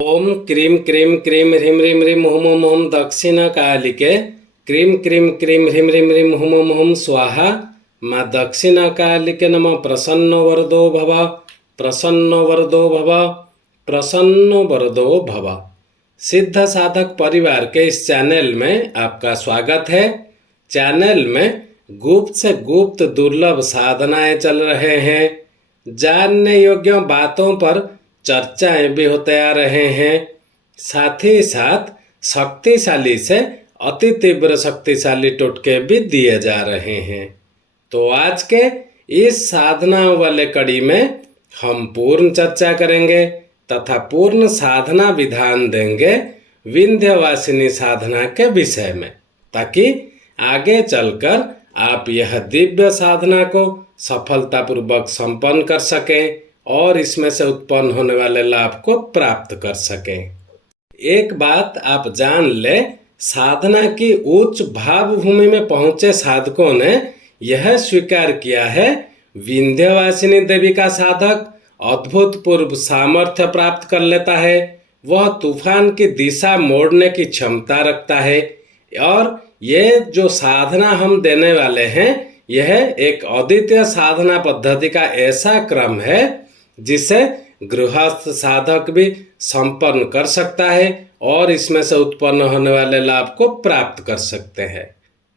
ओम क्रीं क्रीं क्रीं ह्रीं ह्रीं ह्रीं हुम हुम हुम दक्षिणकालिके क्रीं क्रीं क्रीं ह्रीं ह्रीं ह्रीं हुम हुम हुम स्वाहा। माँ दक्षिणकालिके नमः। प्रसन्नो वरदो भव, प्रसन्नो वरदो भव, प्रसन्नो वरदो भव। सिद्ध साधक परिवार के इस चैनल में आपका स्वागत है। चैनल में गुप्त से गुप्त दुर्लभ साधनाएं चल रहे हैं। जानने योग्य बातों पर चर्चाएं भी होते आ रहे हैं। साथ ही साथ शक्तिशाली से अति तीव्र शक्तिशाली टोटके भी दिए जा रहे हैं। तो आज के इस साधना वाले कड़ी में हम पूर्ण चर्चा करेंगे तथा पूर्ण साधना विधान देंगे विंध्यवासिनी साधना के विषय में, ताकि आगे चलकर आप यह दिव्य साधना को सफलतापूर्वक संपन्न कर सकें और इसमें से उत्पन्न होने वाले लाभ को प्राप्त कर सकें। एक बात आप जान ले, साधना की उच्च भावभूमि में पहुंचे साधकों ने यह स्वीकार किया है, विंध्यवासिनी देवी का साधक अद्भुतपूर्व सामर्थ्य प्राप्त कर लेता है। वह तूफान की दिशा मोड़ने की क्षमता रखता है और ये जो साधना हम देने वाले हैं, यह एक अद्वितीय साधना पद्धति का ऐसा क्रम है जिसे गृहस्थ साधक भी संपन्न कर सकता है और इसमें से उत्पन्न होने वाले लाभ को प्राप्त कर सकते हैं।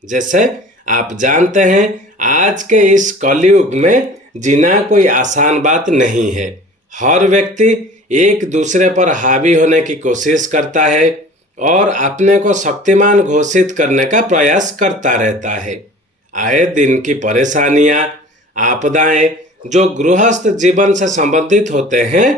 जैसे आप जानते हैं, आज के इस कलयुग में जीना कोई आसान बात नहीं है। हर व्यक्ति एक दूसरे पर हावी होने की कोशिश करता है और अपने को शक्तिमान घोषित करने का प्रयास करता रहता है। आए दिन की परेशानियां, आपदाएं जो गृहस्थ जीवन से संबंधित होते हैं,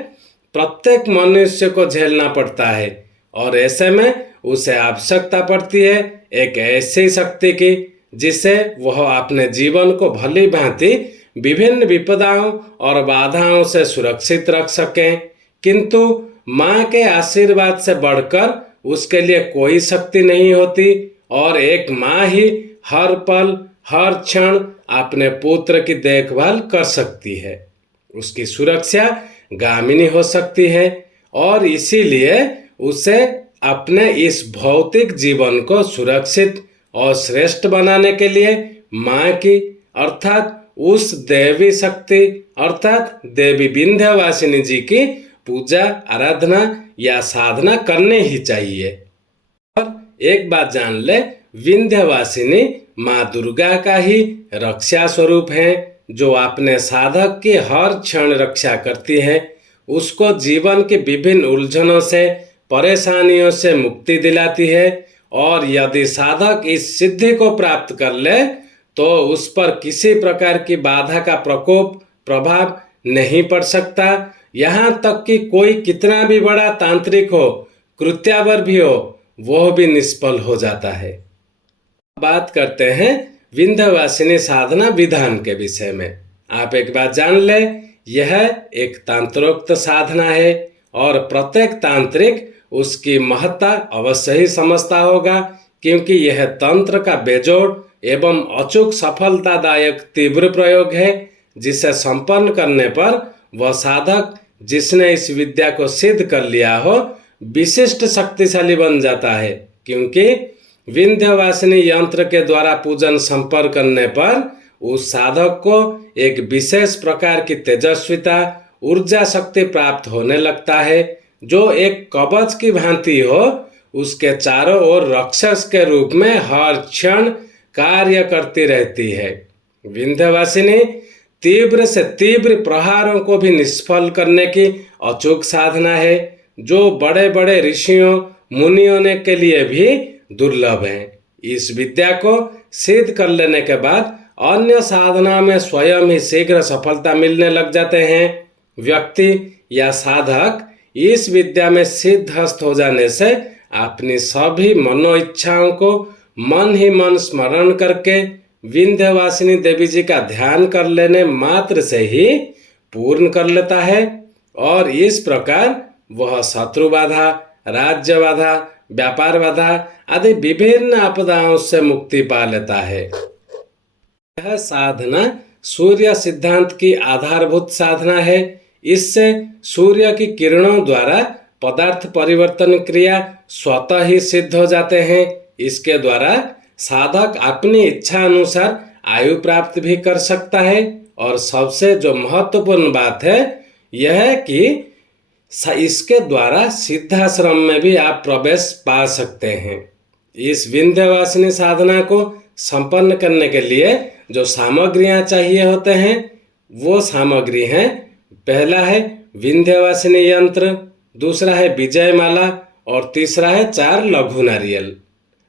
प्रत्येक मनुष्य को झेलना पड़ता है और ऐसे में उसे आवश्यकता पड़ती है एक ऐसी शक्ति की जिसे वह अपने जीवन को भली भांति विभिन्न विपदाओं और बाधाओं से सुरक्षित रख सकें। किंतु माँ के आशीर्वाद से बढ़कर उसके लिए कोई शक्ति नहीं होती और एक माँ ही हर पल हर क्षण अपने पुत्र की देखभाल कर सकती है, उसकी सुरक्षा गामिनी हो सकती है और इसीलिए उसे अपने इस भौतिक जीवन को सुरक्षित और श्रेष्ठ बनाने के लिए माँ की अर्थात उस देवी शक्ति अर्थात देवी विंध्यवासिनी जी की पूजा आराधना या साधना करनी ही चाहिए। और एक बात जान ले, विंध्यवासिनी माँ दुर्गा का ही रक्षा स्वरूप है, जो अपने साधक की हर क्षण रक्षा करती है, उसको जीवन की विभिन्न उलझनों से परेशानियों से मुक्ति दिलाती है और यदि साधक इस सिद्धि को प्राप्त कर ले तो उस पर किसी प्रकार की बाधा का प्रकोप प्रभाव नहीं पड़ सकता। यहाँ तक कि कोई कितना भी बड़ा तांत्रिक हो, कृत्यावर भी हो, वह भी निष्फल हो जाता है। बात करते हैं विंध्यवासिनी साधना विधान के विषय में। आप एक बात जान ले, यह एक तंत्रोक्त साधना है और प्रत्येक तांत्रिक उसकी महत्ता अवश्य ही समझता होगा, क्योंकि यह तंत्र का बेजोड़ एवं अचूक सफलतादायक तीव्र प्रयोग है, जिसे संपन्न करने पर वह साधक जिसने इस विद्या को सिद्ध कर लिया हो विशिष्ट शक्तिशाली बन जाता है। क्योंकि विंध्यवासिनी यंत्र के द्वारा पूजन संपन्न करने पर उस साधक को एक विशेष प्रकार की तेजस्विता ऊर्जा शक्ति प्राप्त होने लगता है, जो एक कवच की भांति हो उसके चारों ओर रक्षस के रूप में हर क्षण कार्य करती रहती है। विंध्यवासिनी तीव्र से तीव्र प्रहारों को भी निष्फल करने की अचूक साधना है, जो बड़े बड़े ऋषियों मुनियों ने के लिए भी दुर्लभ है। इस विद्या को सिद्ध कर लेने के बाद अन्य साधना में स्वयं ही शीघ्र सफलता मिलने लग जाते हैं। व्यक्ति या साधक इस विद्या में सिद्धहस्त हो जाने से अपनी सभी मनो इच्छाओं को मन ही मन स्मरण करके विंध्यवासिनी देवी जी का ध्यान कर लेने मात्र से ही पूर्ण कर लेता है और इस प्रकार वह शत्रु बाधा, राज्य बाधा, व्यापार बाधा आदि विभिन्न आपदाओं से मुक्ति पा लेता है। यह साधना सूर्य सिद्धांत की आधारभूत साधना है। इससे सूर्य की किरणों द्वारा पदार्थ परिवर्तन क्रिया स्वतः ही सिद्ध हो जाते हैं। इसके द्वारा साधक अपनी इच्छा अनुसार आयु प्राप्त भी कर सकता है। और सबसे जो महत्वपूर्ण बात है यह है कि इसके द्वारा सिद्धाश्रम में भी आप प्रवेश पा सकते हैं। इस विंध्यवासिनी साधना को संपन्न करने के लिए जो सामग्रियां चाहिए होते हैं वो सामग्री हैं, पहला है विंध्यवासिनी यंत्र, दूसरा है विजय माला और तीसरा है 4 लघु नारियल।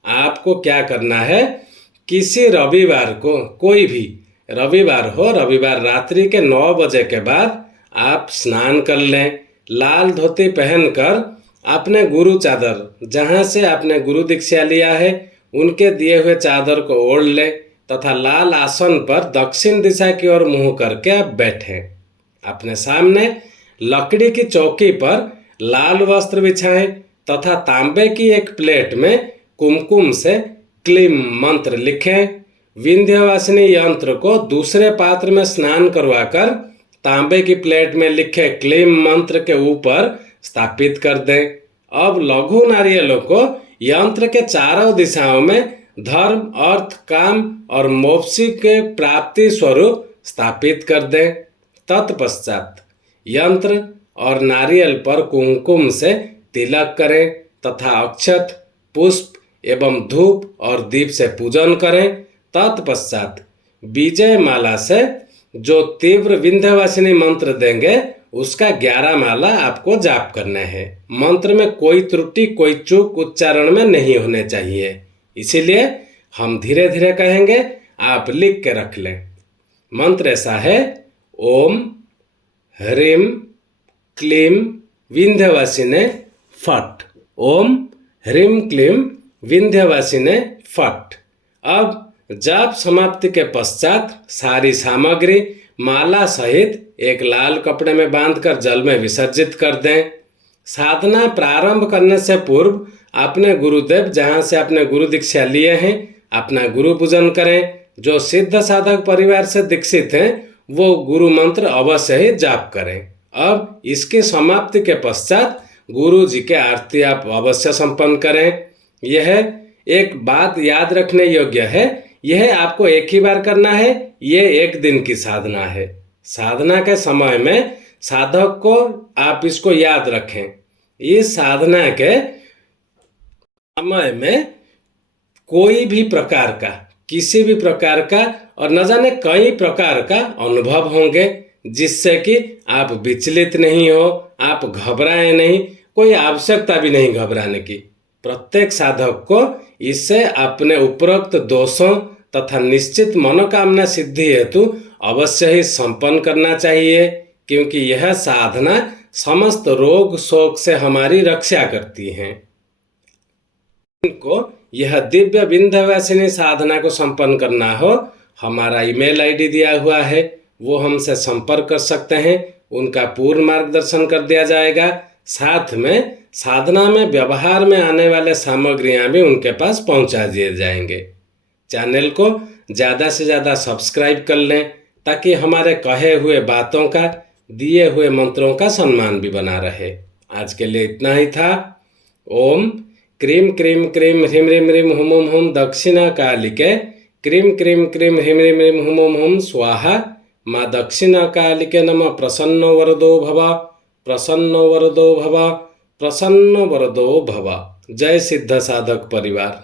आपको क्या करना है, किसी रविवार को, कोई भी रविवार हो, रविवार रात्रि के 9 बजे के बाद आप स्नान कर लें। लाल धोती पहनकर अपने गुरु चादर, जहाँ से आपने गुरु दीक्षा लिया है उनके दिए हुए चादर को ओढ़ ले तथा लाल आसन पर दक्षिण दिशा की ओर मुंह करके आप बैठें। अपने सामने लकड़ी की चौकी पर लाल वस्त्र बिछाएं तथा तांबे की एक प्लेट में कुमकुम से क्लीम मंत्र लिखें। विंध्यवासिनी यंत्र को दूसरे पात्र में स्नान करवाकर तांबे की प्लेट में लिखे क्लीम मंत्र के ऊपर स्थापित कर दें। अब लघु नारियलों को यंत्र के चारों दिशाओं में धर्म, अर्थ, काम और मोक्ष के प्राप्ति स्वरूप स्थापित कर दें। तत्पश्चात यंत्र और नारियल पर कुमकुम से तिलक करें तथा अक्षत, पुष्प एवं धूप और दीप से पूजन करें। तत्पश्चात विजय माला से जो तीव्र विंध्यवासिनी मंत्र देंगे उसका 11 माला आपको जाप करना है। मंत्र में कोई त्रुटि, कोई चूक उच्चारण में नहीं होने चाहिए, इसीलिए हम धीरे धीरे कहेंगे, आप लिख के रख लें। मंत्र ऐसा है, ओम ह्रीम क्लीम विंध्यवासिने फट। ओम ह्रीम क्लीम विंध्यवासिने फट। अब जाप समाप्ति के पश्चात सारी सामग्री माला सहित एक लाल कपड़े में बांधकर जल में विसर्जित कर दें। साधना प्रारंभ करने से पूर्व अपने गुरुदेव, जहाँ से अपने गुरु दीक्षा लिए हैं, अपना गुरु पूजन करें। जो सिद्ध साधक परिवार से दीक्षित हैं वो गुरु मंत्र अवश्य ही जाप करें। अब इसकी समाप्ति के पश्चात गुरु जी के आरती आप अवश्य संपन्न करें। यह एक बात याद रखने योग्य है, यह आपको एक ही बार करना है, यह 1 दिन की साधना है। साधना के समय में साधक को आप इसको याद रखें, इस साधना के समय में कोई भी प्रकार का, किसी भी प्रकार का और न जाने कई प्रकार का अनुभव होंगे, जिससे कि आप विचलित नहीं हो, आप घबराएं नहीं, कोई आवश्यकता भी नहीं घबराने की। प्रत्येक साधक को इससे अपने उपरोक्त दोषों तथा निश्चित मनोकामना सिद्धि हेतु अवश्य ही संपन्न करना चाहिए, क्योंकि यह साधना समस्त रोग शोक से हमारी रक्षा करती है। इनको यह दिव्य विंध्यवासिनी साधना को संपन्न करना हो, हमारा ईमेल आईडी दिया हुआ है, वो हमसे संपर्क कर सकते हैं, उनका पूर्ण मार्गदर्शन कर दिया जाएगा। साथ में साधना में व्यवहार में आने वाले सामग्रियां भी उनके पास पहुंचा दिए जाएंगे। चैनल को ज़्यादा से ज़्यादा सब्सक्राइब कर लें ताकि हमारे कहे हुए बातों का, दिए हुए मंत्रों का सम्मान भी बना रहे। आज के लिए इतना ही था। ओम क्रीम क्रीम क्रीम ह्रीम ह्रीम ह्रीम हुम हुम हुम दक्षिणा कालिके क्रीम क्रीम क्रीम ह्रीम ह्रीम ह्रीम हुम हुम हुम स्वाहा माँ दक्षिणा कालिके नमः। प्रसन्नो वरदो भव, प्रसन्नो वरदो भव, प्रसन्न वरदो भव। जय सिद्ध साधक परिवार।